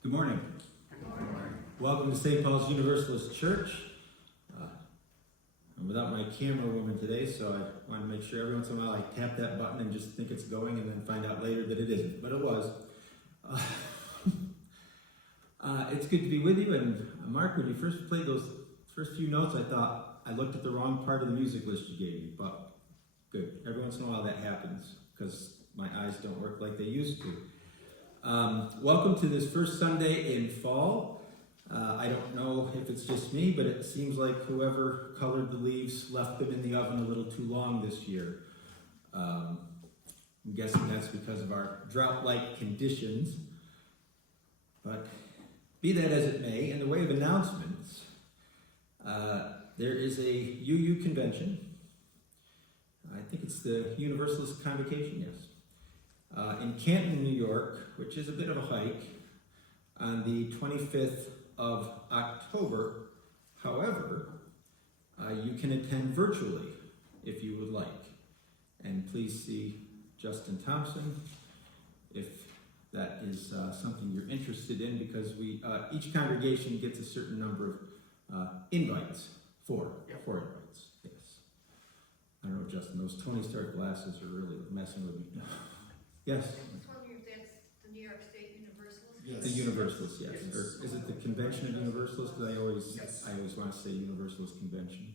Good morning. Welcome to St. Paul's Universalist Church. I'm without my camera woman today, so I want to make sure every once in a while I tap that button and just think it's going and then find out later that it isn't, but it was. It's good to be with you, and Mark, when you first played those first few notes, I thought I looked at the wrong part of the music list you gave me, but good. Every once in a while that happens, because my eyes don't work like they used to. Welcome to this first Sunday in fall. I don't know if it's just me, but it seems like whoever colored the leaves left them in the oven a little too long this year. I'm guessing that's because of our drought-like conditions. But be that as it may, in the way of announcements, there is a UU convention. I think it's the Universalist Convocation, yes. In Canton, New York, which is a bit of a hike, on the 25th of October. However, you can attend virtually if you would like. And please see Justin Thompson if that is something you're interested in, because each congregation gets a certain number of invites, four invites, yes. I don't know, Justin, those Tony Stark glasses are really messing with me. Yes? I was wondering if that's the New York State Universalists? Yes. The Universalists, yes. Or is it the Convention of Universalists? Because I always want to say Universalist Convention.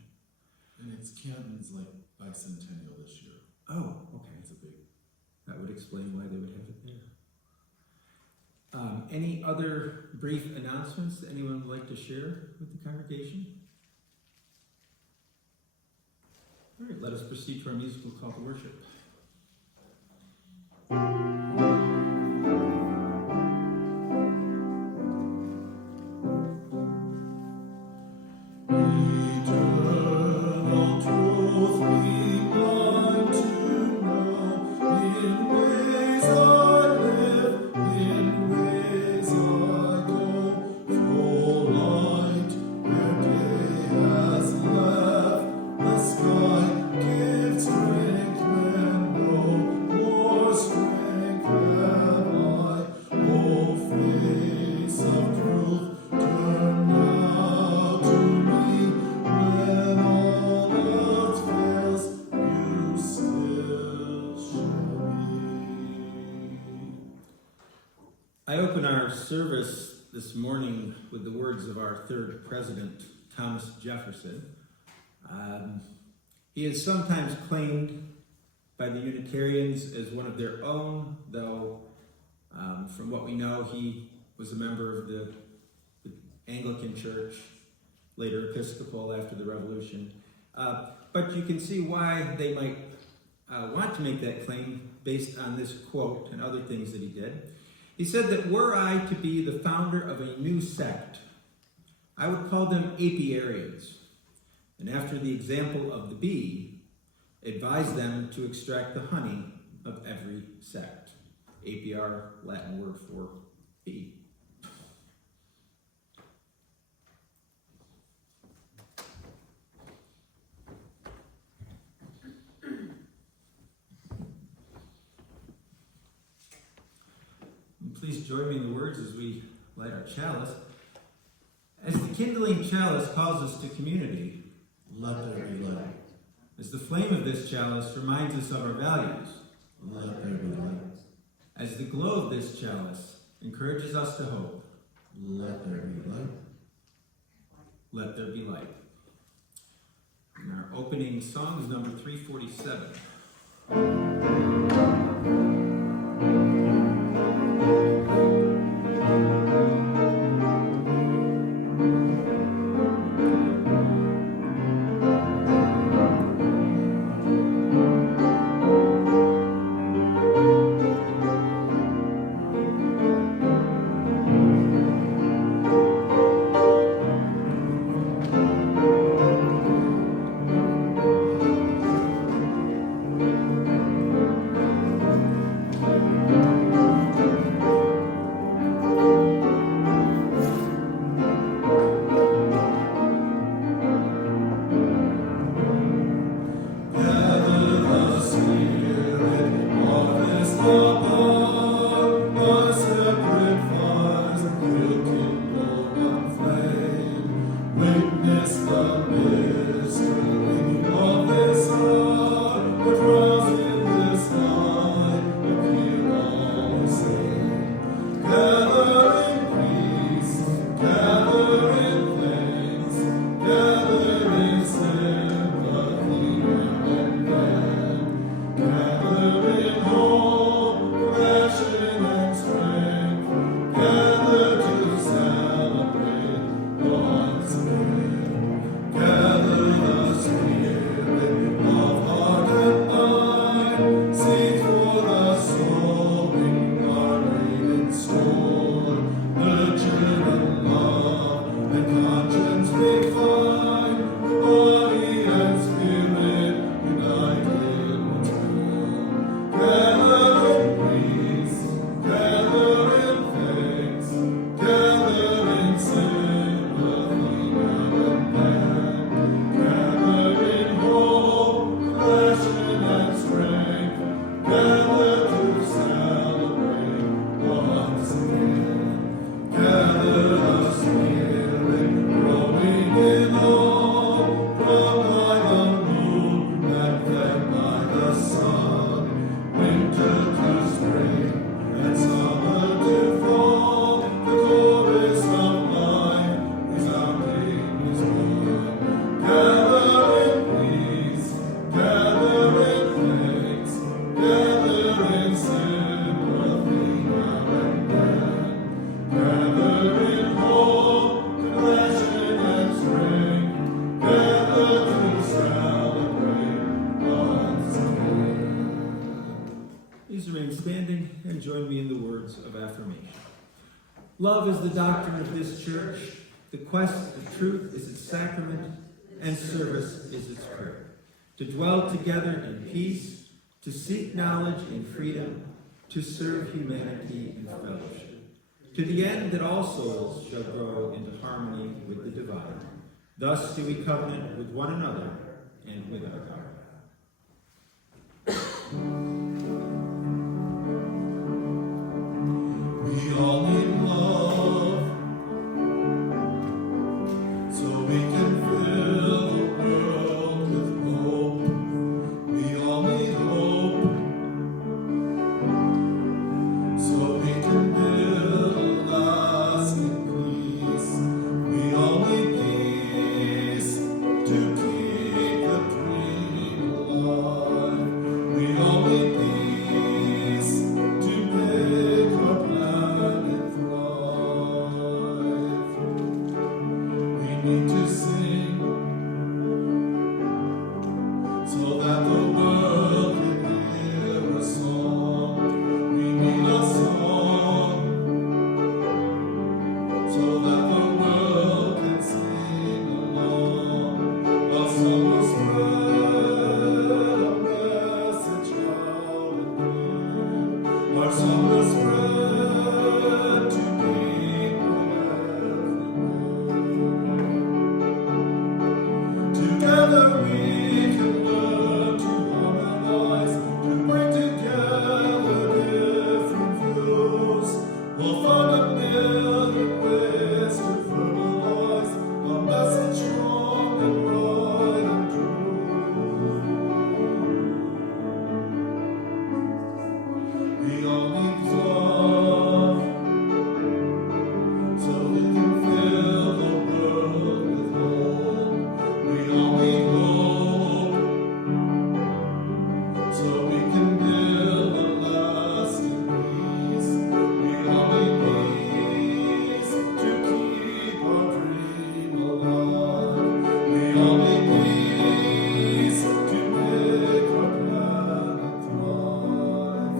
And it's Canton's bicentennial this year. Oh, okay. It's a big. That would explain why they would have it there. Any other brief announcements that anyone would like to share with the congregation? All right, let us proceed to our musical call to worship. I open our service this morning with the words of our third president, Thomas Jefferson. He is sometimes claimed by the Unitarians as one of their own, though from what we know, he was a member of the Anglican Church, later Episcopal after the Revolution. But you can see why they might want to make that claim based on this quote and other things that he did. He said that were I to be the founder of a new sect, I would call them apiarians, and after the example of the bee, advise them to extract the honey of every sect. Apiar, Latin word for bee. Please join me in the words as we light our chalice. As the kindling chalice calls us to community, Let there be light. as the flame of this chalice reminds us of our values, Let there be light. as the glow of this chalice encourages us to hope, Let there be light. let there be light. And our opening song is number 347. Love is the doctrine of this church. The quest of truth is its sacrament, and service is its prayer. To dwell together in peace, to seek knowledge in freedom, to serve humanity in fellowship, to the end that all souls shall grow into harmony with the divine. Thus do we covenant with one another and with our God. We all need love, so we can fill the world with hope. We all need hope, so we can build a lasting peace. We all need peace to keep the dream alive. We all need peace to make our planet thrive. We need to sing so that the world can hear a song. We need a song so that the world can sing along. A song will spread a message loud and clear. Our song will spread to people everywhere. Together we can learn to harmonize, to bring together different views. We'll find a million ways to verbalize a message strong and right and true. We all need love, so we can fill the world with hope. We all need hope, so we can build a lasting peace. We all need peace to keep our dream alive. We all need peace to make our planet thrive.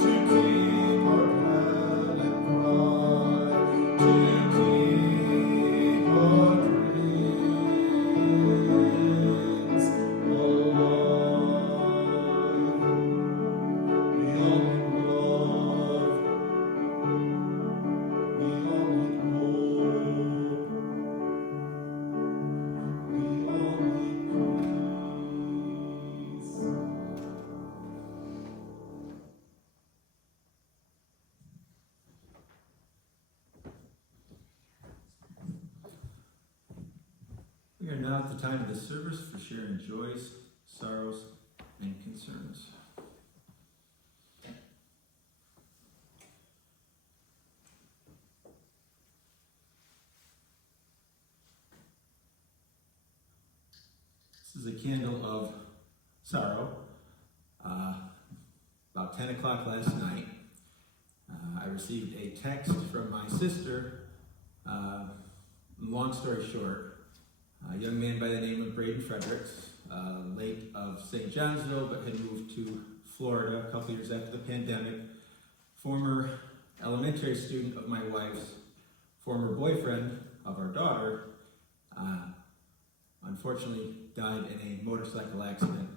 To keep our planet thrive. To keep our dreams alive. We all need love. We all need hope. We all need peace. We are now at the time of the service for sharing joys, sorrows, and concerns. This is a candle of sorrow. About 10 o'clock last night, I received a text from my sister. Long story short, a young man by the name of Braden Fredericks, late of St. Johnsville, but had moved to Florida a couple years after the pandemic. Former elementary student of my wife's former boyfriend of our daughter, unfortunately died in a motorcycle accident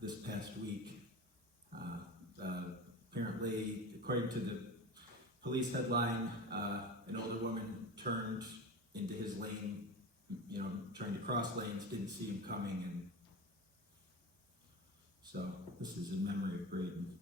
this past week. Apparently, according to the police headline, an older woman turned into his lane, trying to cross lanes, didn't see him coming, and so this is in memory of Braden.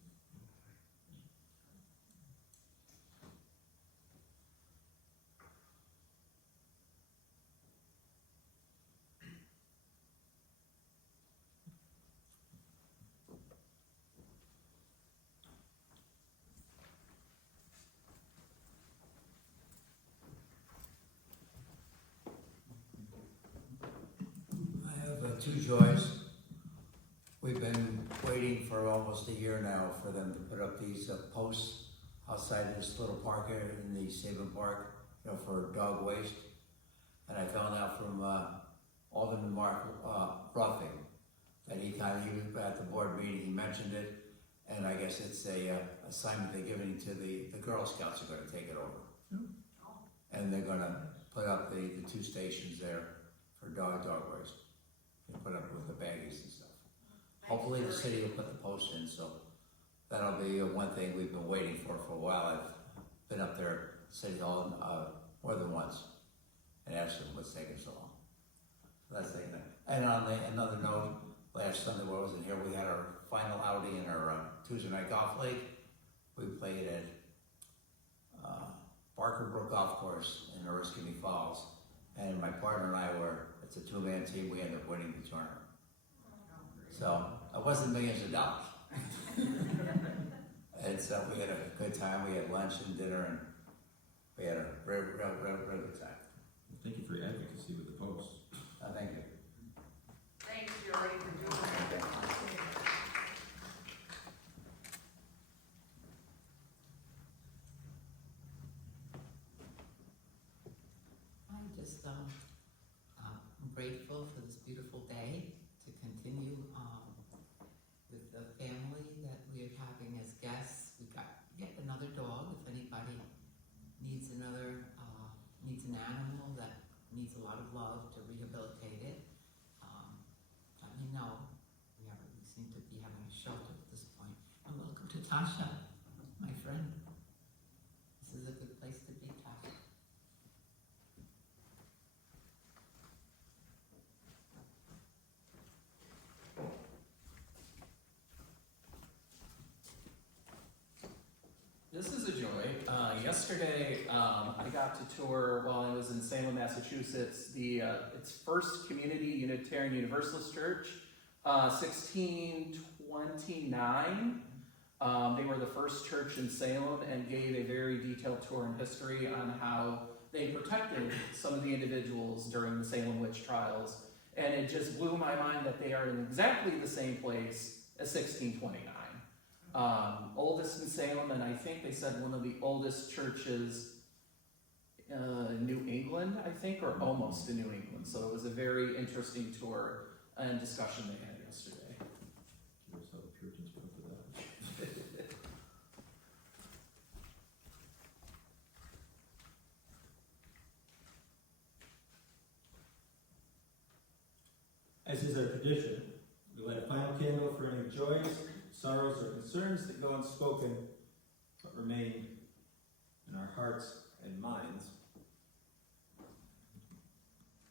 Two joys. We've been waiting for almost a year now for them to put up these posts outside this little park here in the Saban Park, for dog waste. And I found out from Alderman Mark Ruffing that he was at the board meeting, he mentioned it, and I guess it's a assignment they're giving to the Girl Scouts are going to take it over. gonna put up the two stations there for dog waste. They put up with the baggies and stuff. Hopefully the city will put the post in, so that'll be one thing we've been waiting for a while. I've been up there, City Hall, more than once, and asked them what's taking so long. So that's the thing. And on another note, last Sunday while I was in here, we had our final outing in our Tuesday night golf league. We played at Barker Brook Golf Course in Oriskany Falls, and my partner and I it's a two-man team, we ended up winning the tournament. So, it wasn't millions of dollars. And so we had a good time, we had lunch and dinner, and we had a real good time. Thank you for your advocacy with the post. Thank you. Thanks, Joey, for doing that. I'm grateful for this beautiful day to continue with the family that we're having as guests. We got yet another dog. If anybody needs an animal that needs a lot of love to rehabilitate it, let me know. We seem to be having a shelter at this point. And welcome to Tasha, my friend. This is a good place to be, Tasha. This is a joy. Yesterday, I got to tour while I was in Salem, Massachusetts, its first Community Unitarian Universalist Church, 1629. They were the first church in Salem and gave a very detailed tour in history on how they protected some of the individuals during the Salem witch trials. And it just blew my mind that they are in exactly the same place as 1629. Oldest in Salem, and I think they said one of the oldest churches in New England, I think, or almost in New England. So it was a very interesting tour and discussion they had yesterday. Curious how the Puritans put up with that. As is our tradition, we light a final candle for any joys, sorrows, or concerns that go unspoken, but remain in our hearts and minds.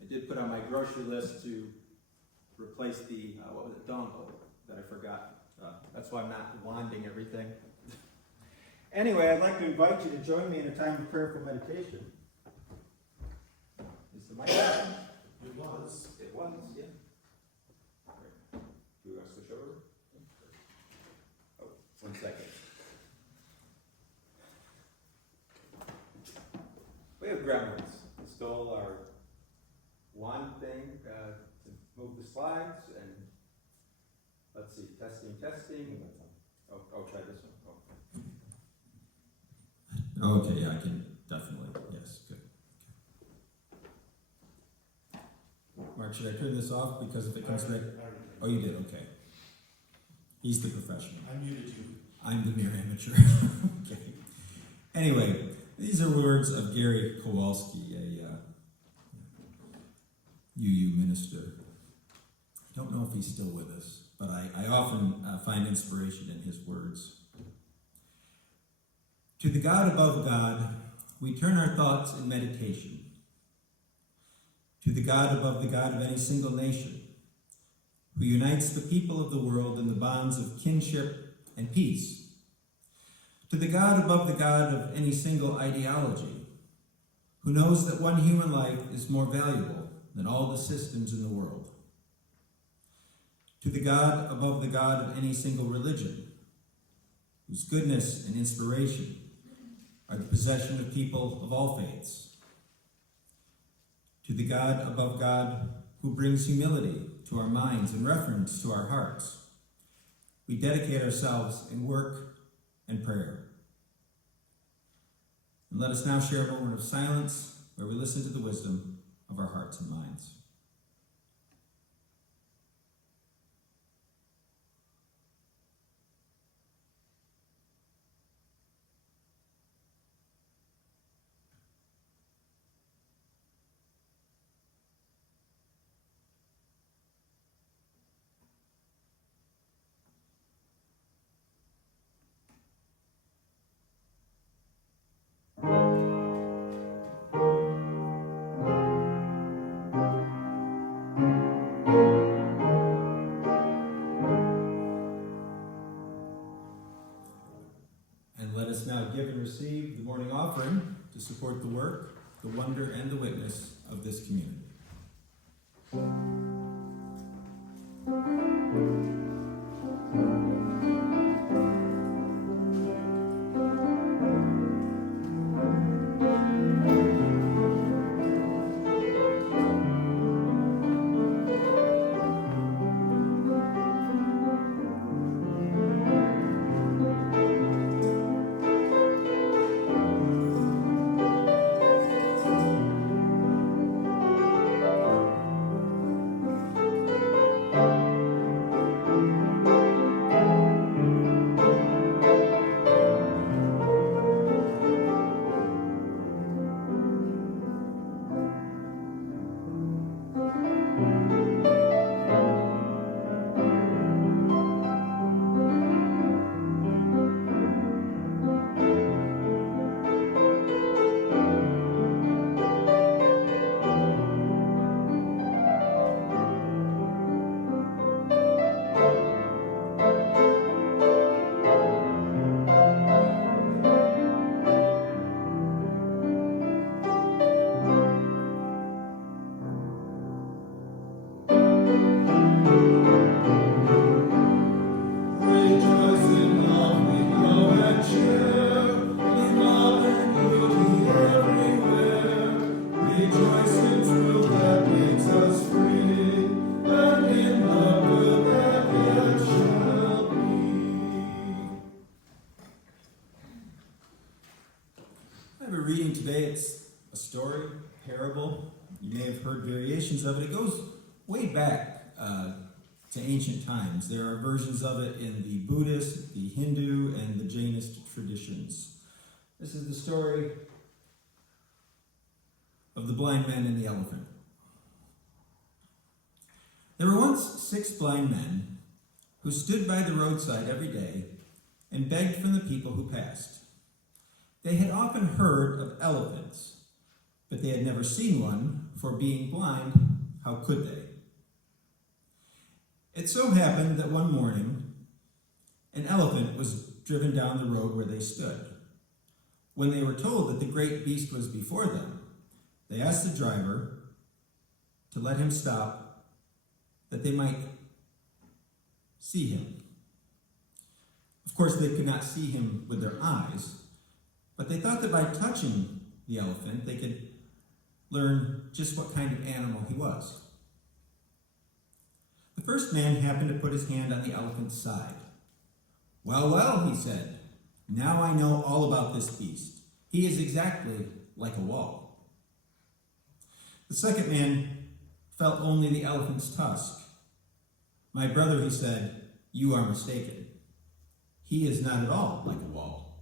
I did put on my grocery list to replace the, dongle that I forgot. That's why I'm not wanding everything. Anyway, I'd like to invite you to join me in a time of prayerful meditation. Is the mic on? It was. It was, yeah. Do we want to switch over? Oh, 1 second. We have gremlins. We stole our wand thing to move the slides, and let's see, testing. Oh, try this one. Oh. Okay, yeah, I can definitely, yes, good. Mark, should I turn this off because if it comes back? Oh, you did, okay. He's the professional. I muted you. I'm the mere amateur. Okay. Anyway, these are words of Gary Kowalski, a UU minister. I don't know if he's still with us, but I often find inspiration in his words. To the God above God, we turn our thoughts in meditation. To the God above the God of any single nation, who unites the people of the world in the bonds of kinship and peace. To the God above the God of any single ideology, who knows that one human life is more valuable than all the systems in the world. To the God above the God of any single religion, whose goodness and inspiration are the possession of people of all faiths. To the God above God, who brings humility to our minds and reverence to our hearts, we dedicate ourselves in work and prayer. And let us now share a moment of silence where we listen to the wisdom of our hearts and minds. receive the morning offering to support the work, the wonder, and the witness of this community. Rejoice in love, we know and share, in love and beauty everywhere. Rejoice in truth that makes us free, and in the good that yet shall be. I have a reading today. It's a story, a parable. You may have heard variations of it. It goes way back to ancient times. There are versions of it in the Buddhist, the Hindu, and the Jainist traditions. This is the story of the blind man and the elephant. There were once 6 blind men who stood by the roadside every day and begged from the people who passed. They had often heard of elephants, but they had never seen one, for being blind, how could they? It so happened that one morning, an elephant was driven down the road where they stood. When they were told that the great beast was before them, they asked the driver to let him stop, that they might see him. Of course, they could not see him with their eyes, but they thought that by touching the elephant, they could learn just what kind of animal he was. The first man happened to put his hand on the elephant's side. "Well, well," he said, "now I know all about this beast. He is exactly like a wall." The second man felt only the elephant's tusk. "My brother," he said, "you are mistaken. He is not at all like a wall.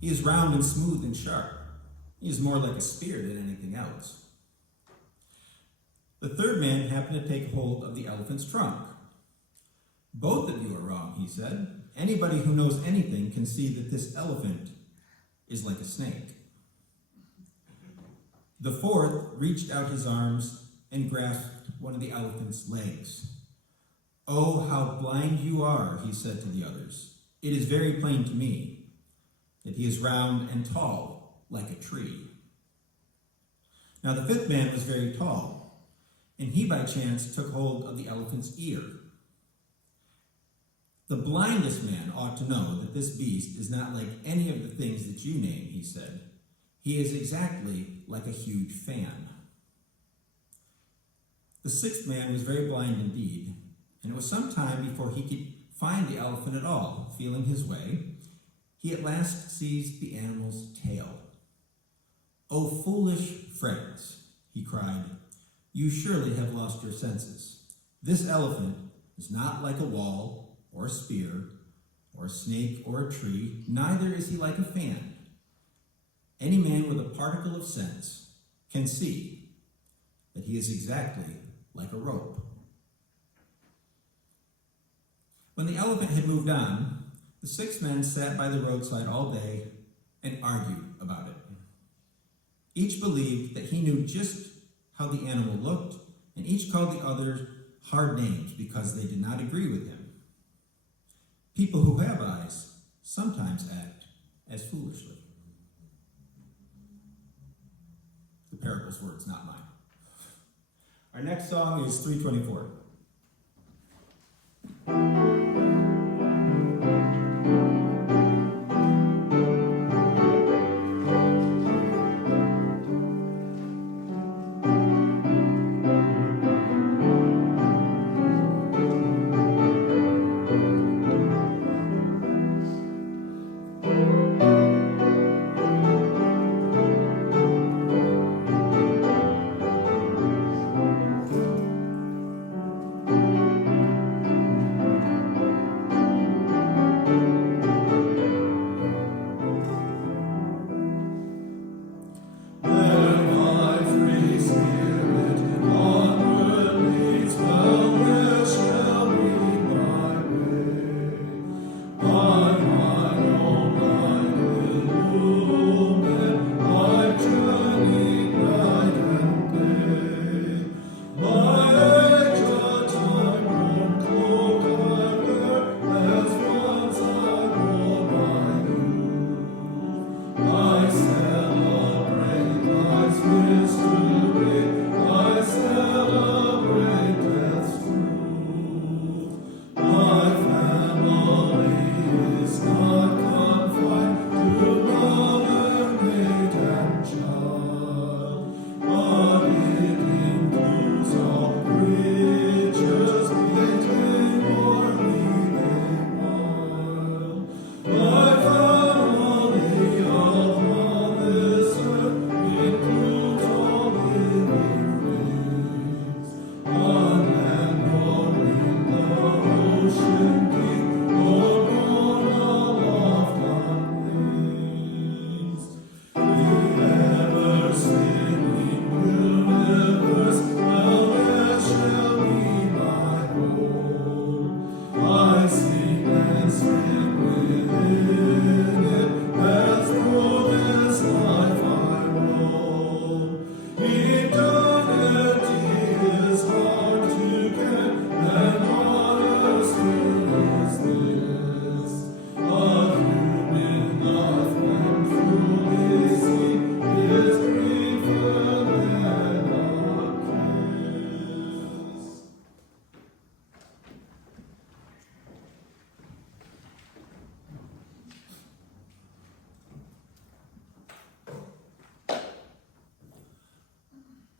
He is round and smooth and sharp. He is more like a spear than anything else." The third man happened to take hold of the elephant's trunk. "Both of you are wrong," he said. "Anybody who knows anything can see that this elephant is like a snake." The fourth reached out his arms and grasped one of the elephant's legs. "Oh, how blind you are," he said to the others. "It is very plain to me that he is round and tall like a tree." Now the fifth man was very tall, and he by chance took hold of the elephant's ear. "The blindest man ought to know that this beast is not like any of the things that you name," he said. "He is exactly like a huge fan." The sixth man was very blind indeed, and it was some time before he could find the elephant at all. Feeling his way, he at last seized the animal's tail. "Oh, foolish friends," he cried, "you surely have lost your senses. This elephant is not like a wall or a spear or a snake or a tree, neither is he like a fan. Any man with a particle of sense can see that he is exactly like a rope." When the elephant had moved on, the 6 men sat by the roadside all day and argued about it. Each believed that he knew just how the animal looked, and each called the other hard names because they did not agree with him. People who have eyes sometimes act as foolishly. parable's words, not mine. Our next song is 324.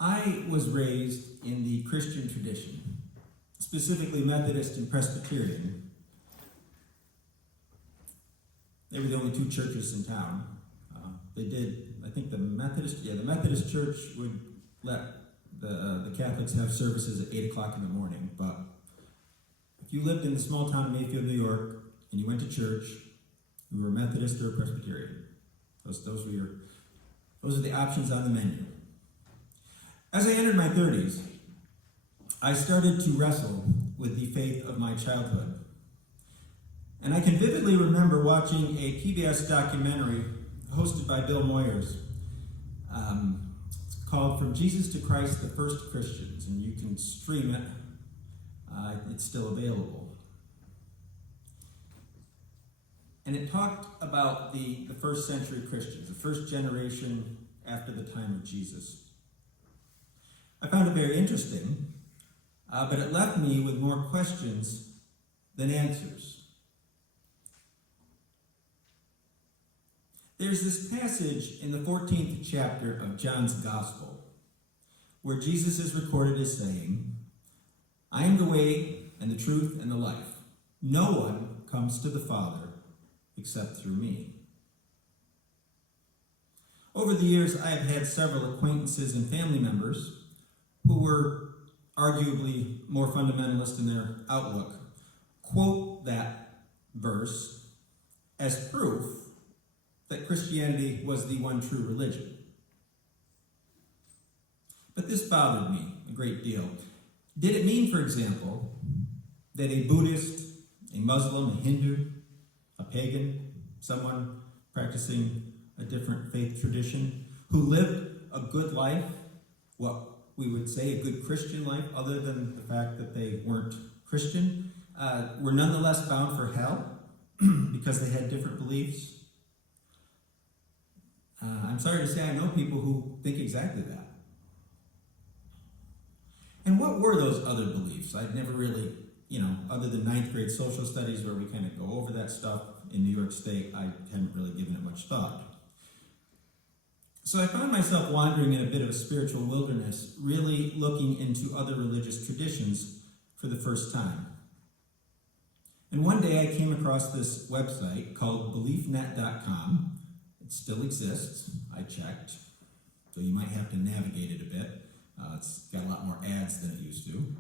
I was raised in the Christian tradition, specifically Methodist and Presbyterian. They were the only two churches in town. I think the Methodist Church would let the Catholics have services at 8 o'clock in the morning, but if you lived in the small town of Mayfield, New York, and you went to church, you were Methodist or Presbyterian. Those are the options on the menu. As I entered my 30s, I started to wrestle with the faith of my childhood. And I can vividly remember watching a PBS documentary hosted by Bill Moyers. It's called From Jesus to Christ, the First Christians, and you can stream it. It's still available. And it talked about the first century Christians, the first generation after the time of Jesus. I found it very interesting, but it left me with more questions than answers. There's this passage in the 14th chapter of John's Gospel where Jesus is recorded as saying, "I am the way and the truth and the life. No one comes to the Father except through me." Over the years, I have had several acquaintances and family members who were arguably more fundamentalist in their outlook quote that verse as proof that Christianity was the one true religion. But this bothered me a great deal. Did it mean, for example, that a Buddhist, a Muslim, a Hindu, a pagan, someone practicing a different faith tradition, who lived a good life, what we would say a good Christian life, other than the fact that they weren't Christian, were nonetheless bound for hell because they had different beliefs? I'm sorry to say I know people who think exactly that. what were those other beliefs? I'd never really, other than ninth grade social studies where we kind of go over that stuff in New York State, I hadn't really given it much thought. So I found myself wandering in a bit of a spiritual wilderness, really looking into other religious traditions for the first time. And one day I came across this website called BeliefNet.com. It still exists. I checked. So you might have to navigate it a bit. It's got a lot more ads than it used to.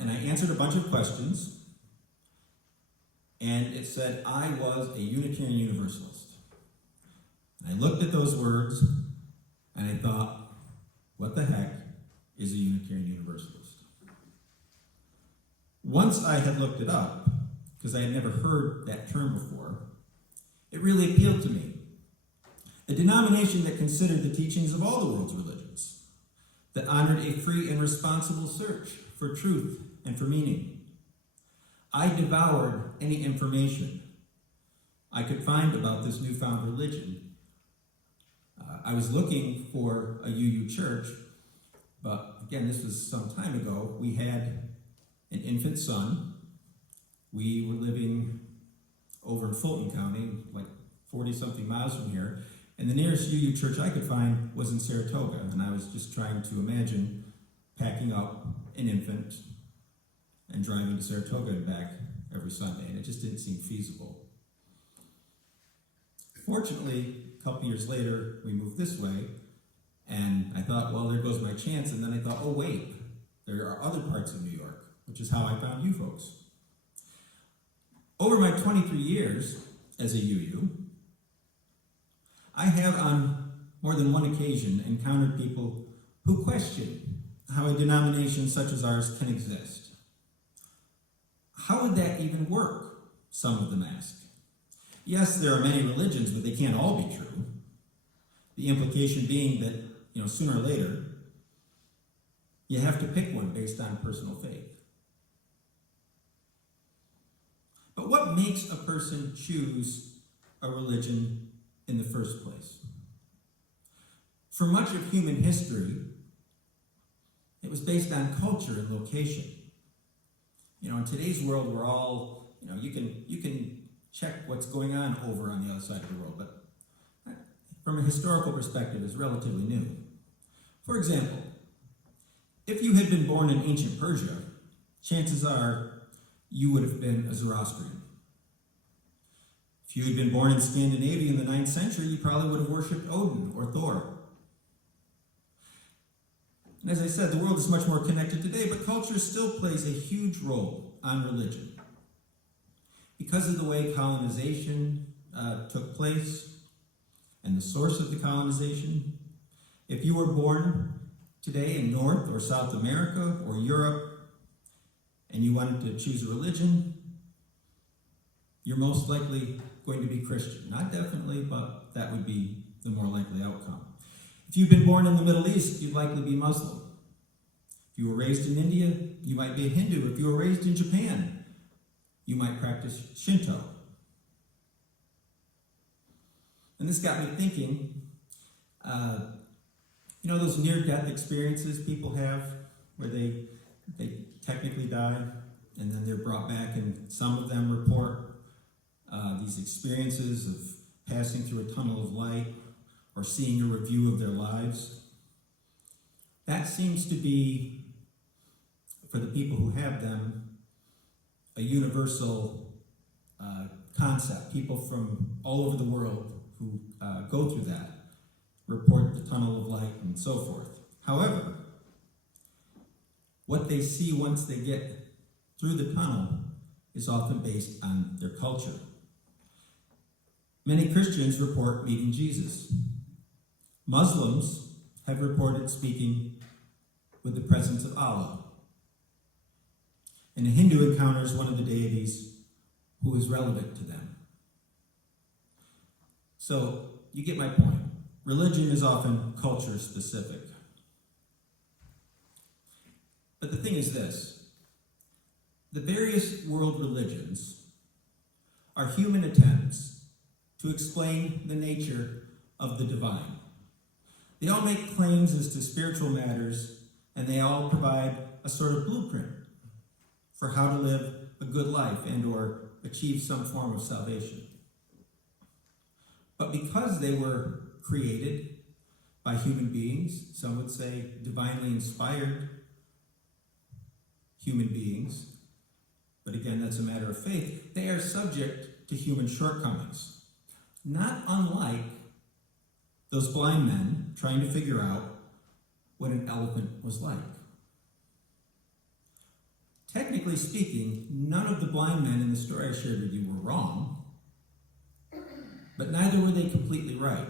And I answered a bunch of questions. And it said I was a Unitarian Universalist. And I looked at those words and I thought, what the heck is a Unitarian Universalist? Once I had looked it up, because I had never heard that term before, it really appealed to me. A denomination that considered the teachings of all the world's religions, that honored a free and responsible search for truth and for meaning. I devoured any information I could find about this newfound religion. I was looking for a UU church, but again, this was some time ago. We had an infant son. We were living over in Fulton County, like 40-something miles from here, and the nearest UU church I could find was in Saratoga, and I was just trying to imagine packing up an infant and driving to Saratoga and back every Sunday, and it just didn't seem feasible. Fortunately, a couple years later, we moved this way, and I thought, well, there goes my chance, and then I thought, oh wait, there are other parts of New York, which is how I found you folks. Over my 23 years as a UU, I have on more than one occasion encountered people who question how a denomination such as ours can exist. How would that even work? Some of them ask. Yes, there are many religions, but they can't all be true. The implication being that, sooner or later, you have to pick one based on personal faith. But what makes a person choose a religion in the first place? For much of human history, it was based on culture and location. In today's world, we're all, you can check what's going on over on the other side of the world, but from a historical perspective, it's relatively new. For example, if you had been born in ancient Persia, chances are you would have been a Zoroastrian. If you had been born in Scandinavia in the 9th century, you probably would have worshipped Odin or Thor. And as I said, the world is much more connected today, but culture still plays a huge role on religion. Because of the way colonization took place and the source of the colonization, if you were born today in North or South America or Europe and you wanted to choose a religion, you're most likely going to be Christian. Not definitely, but that would be the more likely outcome. If you've been born in the Middle East, you'd likely be Muslim. If you were raised in India, you might be a Hindu. If you were raised in Japan, you might practice Shinto. And this got me thinking, those near-death experiences people have where they technically die and then they're brought back, and some of them report these experiences of passing through a tunnel of light or seeing a review of their lives. That seems to be, for the people who have them, a universal concept. People from all over the world who go through that report the tunnel of light and so forth. However, what they see once they get through the tunnel is often based on their culture. Many Christians report meeting Jesus. Muslims have reported speaking with the presence of Allah. And a Hindu encounters one of the deities who is relevant to them. So, you get my point. Religion is often culture specific. But the thing is this: the various world religions are human attempts to explain the nature of the divine. They all make claims as to spiritual matters and they all provide a sort of blueprint for how to live a good life and or achieve some form of salvation. But because they were created by human beings, some would say divinely inspired human beings, but again, that's a matter of faith, they are subject to human shortcomings. Not unlike those blind men trying to figure out what an elephant was like. Technically speaking, none of the blind men in the story I shared with you were wrong, but neither were they completely right,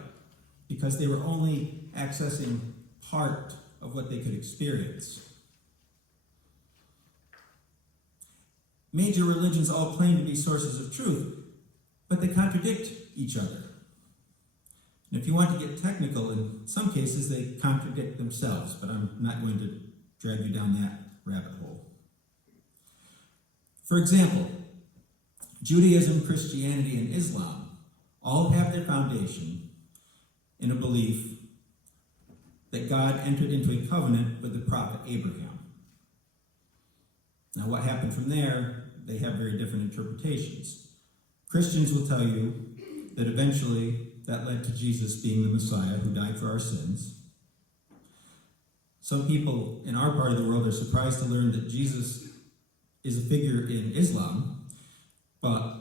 because they were only accessing part of what they could experience. Major religions all claim to be sources of truth, but they contradict each other. And if you want to get technical, in some cases they contradict themselves, but I'm not going to drag you down that rabbit hole. For example, Judaism, Christianity, and Islam all have their foundation in a belief that God entered into a covenant with the prophet Abraham. Now, what happened from there, they have very different interpretations. Christians will tell you that eventually that led to Jesus being the Messiah who died for our sins. Some people in our part of the world are surprised to learn that Jesus is a figure in Islam, but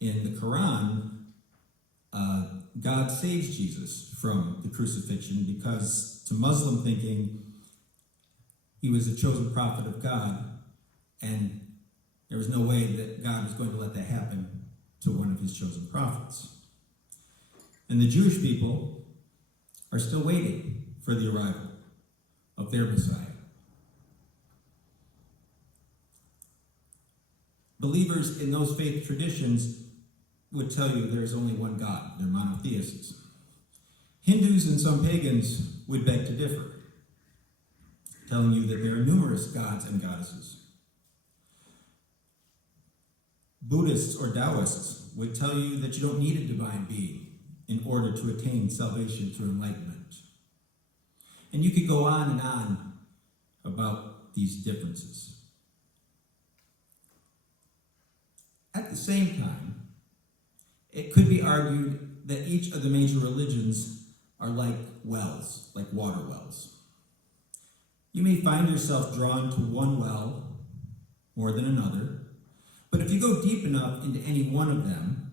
in the Quran, God saves Jesus from the crucifixion because, to Muslim thinking, he was a chosen prophet of God, and there was no way that God was going to let that happen to one of his chosen prophets. And the Jewish people are still waiting for the arrival of their Messiah. Believers in those faith traditions would tell you there is only one God. They're monotheists. Hindus and some pagans would beg to differ, telling you that there are numerous gods and goddesses. Buddhists or Taoists would tell you that you don't need a divine being in order to attain salvation through enlightenment. And you could go on about these differences. At the same time, it could be argued that each of the major religions are like wells, like water wells. You may find yourself drawn to one well more than another, but if you go deep enough into any one of them,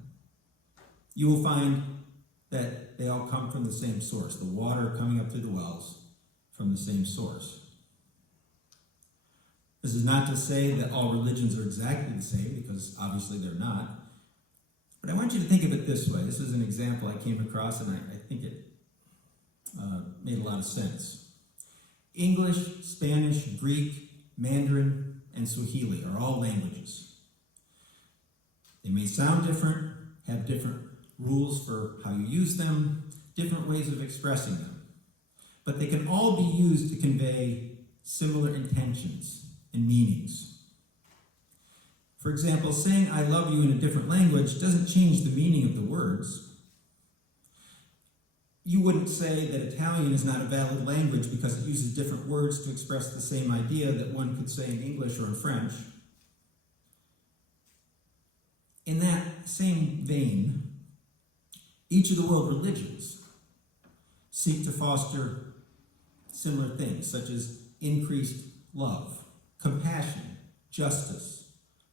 you will find that they all come from the same source, the water coming up through the wells from the same source. This is not to say that all religions are exactly the same, because obviously they're not. But I want you to think of it this way. This is an example I came across, and I think it made a lot of sense. English, Spanish, Greek, Mandarin, and Swahili are all languages. They may sound different, have different rules for how you use them, different ways of expressing them. But they can all be used to convey similar intentions and meanings. For example, saying I love you in a different language doesn't change the meaning of the words. You wouldn't say that Italian is not a valid language because it uses different words to express the same idea that one could say in English or in French. In that same vein, each of the world religions seek to foster similar things, such as increased love, compassion, justice,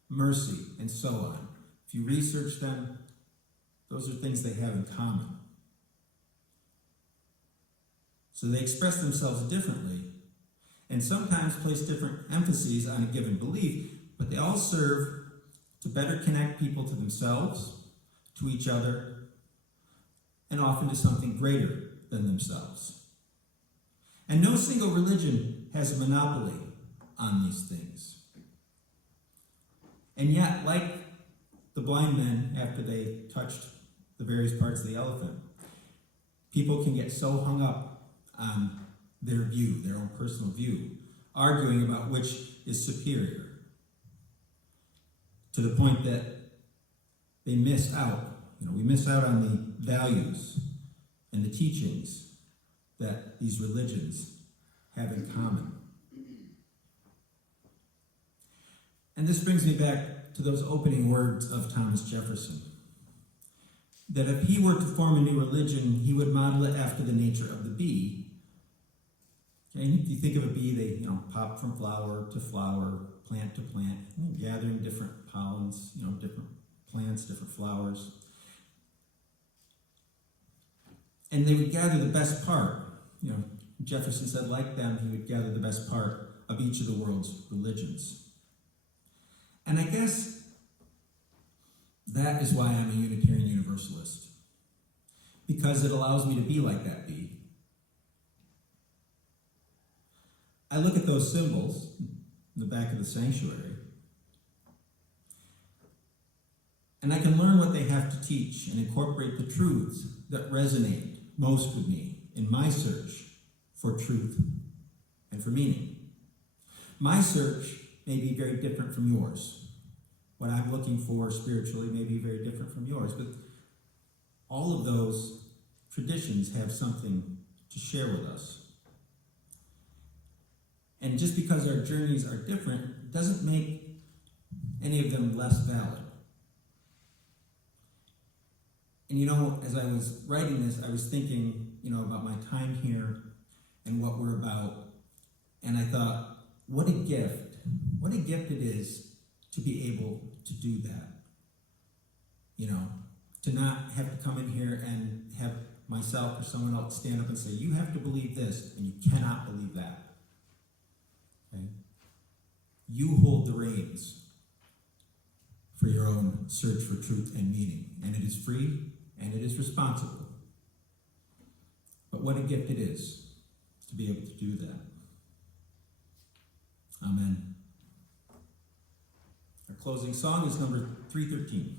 mercy, and so on. If you research them, those are things they have in common. So they express themselves differently and sometimes place different emphases on a given belief, but they all serve to better connect people to themselves, to each other, and often to something greater than themselves. And no single religion has a monopoly on these things. And yet, like the blind men after they touched the various parts of the elephant, people can get so hung up on their view, their own personal view, arguing about which is superior, to the point that they miss out. We miss out on the values and the teachings that these religions have in common. And this brings me back to those opening words of Thomas Jefferson. That if he were to form a new religion, he would model it after the nature of the bee. Okay, if you think of a bee, they pop from flower to flower, plant to plant, gathering different pollens, different plants, different flowers. And they would gather the best part. Jefferson said, like them, he would gather the best part of each of the world's religions. And I guess that is why I'm a Unitarian Universalist. Because it allows me to be like that bee. I look at those symbols in the back of the sanctuary, and I can learn what they have to teach and incorporate the truths that resonate most with me in my search for truth and for meaning. My search may be very different from yours. What I'm looking for spiritually may be very different from yours, but all of those traditions have something to share with us. And just because our journeys are different doesn't make any of them less valid. And as I was writing this, I was thinking, about my time here and what we're about. And I thought, what a gift it is to be able to do that. To not have to come in here and have myself or someone else stand up and say, you have to believe this and you cannot believe that. Okay? You hold the reins for your own search for truth and meaning. And it is free and it is responsible. But what a gift it is to be able to do that. Amen. Our closing song is number 313.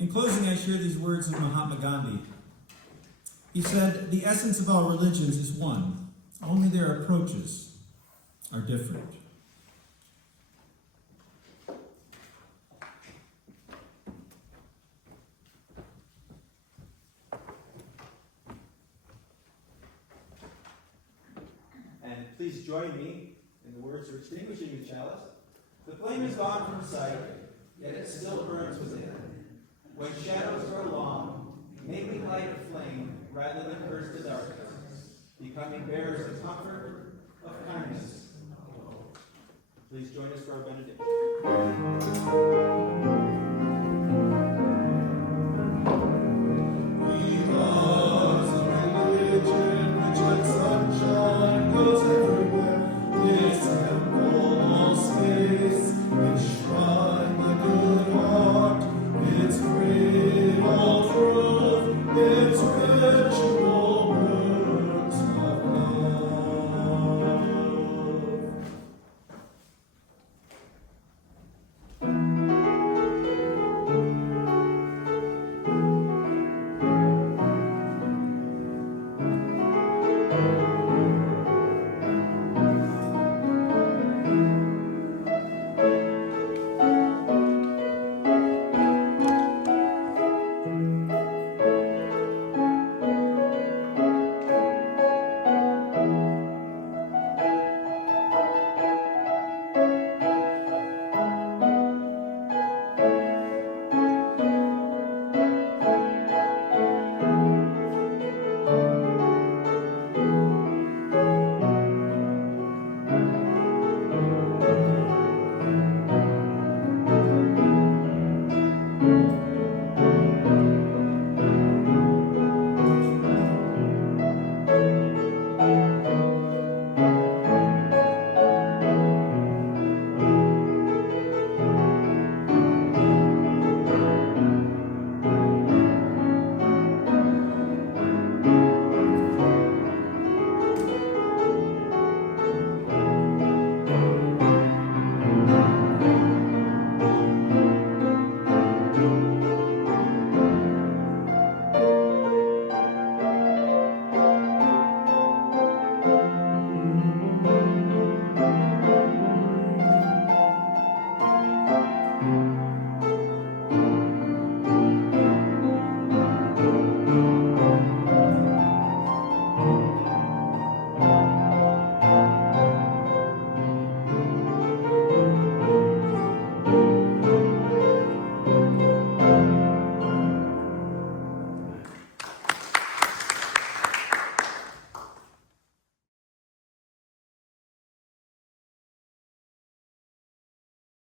In closing, I share these words of Mahatma Gandhi. He said, "The essence of all religions is one, only their approaches are different." And please join me in the words of extinguishing the chalice. The flame is gone from sight, yet it still burns within. When shadows grow long, may we light a flame rather than curse the darkness, becoming bearers of comfort, of kindness. Please join us for our benediction.